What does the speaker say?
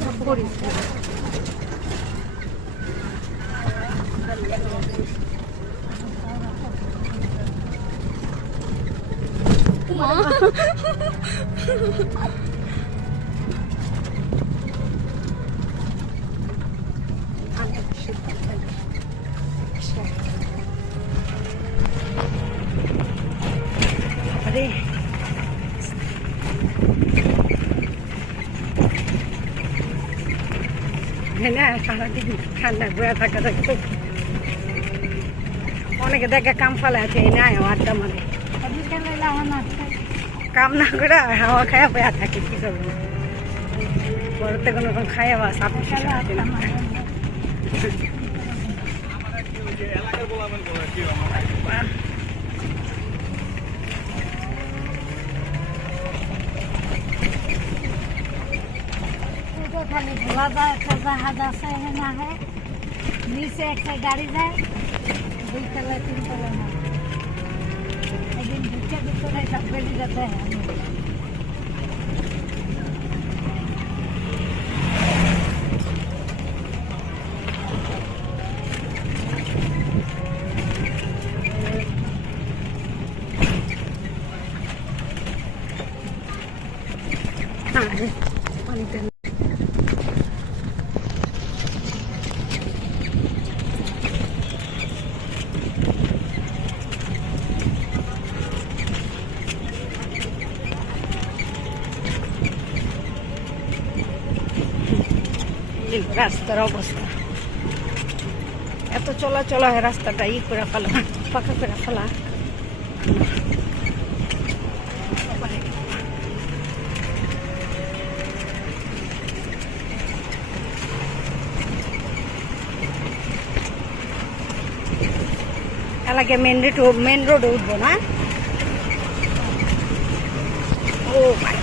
닭골이 있어요. 어머. 그래. না সারাদিন ঠান্ডা ঘুরে থাকা থাকে অনেকে দেখে কাম ফালে আছে, এই নাই আড্ডা মানে। কাম না করে হাওয়া খায়া বয়া থাকে, কি করব? বড়তে কোনো রকম বা সাপ খালি ধোয়া যায় একটা জাহাজ আছে এখানে আহে নিচে একটা গাড়ি যায় দুই তলা তিন তলা না একদিন ঢুকে ভিতরে সব বেরিয়ে যেতে হয় পানিতে রাস্তার অবস্থা। এত চলাচল হয় রাস্তাটা, ই করে ফেলা, পাকা করে ফেলা। এলাকে মেন রোড মেন রোডে উঠবো না। ও ভাই